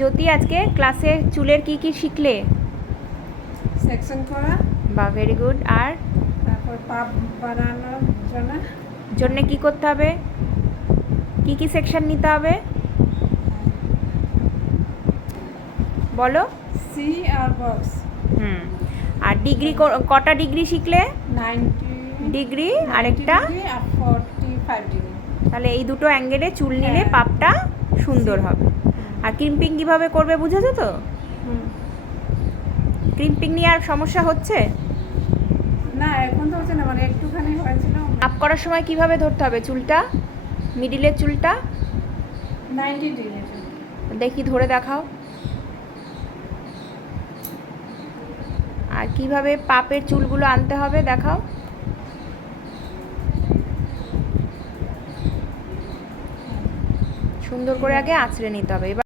জ্যোতি, আজকে ক্লাসে চুলের কি কি শিখলে? সেকশন করা, বা ভেরি গুড। আর তারপর পাপ বানানোর জন্য কি করতে হবে? কি কি সেকশন নিতে হবে বলো? সি আর বক্স। আর ডিগ্রি কটা ডিগ্রি শিখলে? 90 ডিগ্রি, আরেকটা 45 ডিগ্রি। তাহলে এই দুটো অ্যাঙ্গেলে চুল নিলে পাপটা সুন্দর হবে। আর ক্রিম্পিং কিভাবে করবে বুঝেছো তো? ক্রিম্পিং নিয়ে আর সমস্যা হচ্ছে না, এখন তো হচ্ছে না, মানে একটুখানি হয়েছিল। আপ করার সময় কিভাবে ধরতে হবে চুলটা, মিডিলের চুলটা? 90 ডিগ্রি। দেখি ধরে দেখাও। আর কিভাবে পাপের চুলগুলো আনতে হবে দেখাও। সুন্দর করে আগে আঁচড়ে নিতে হবে। এবার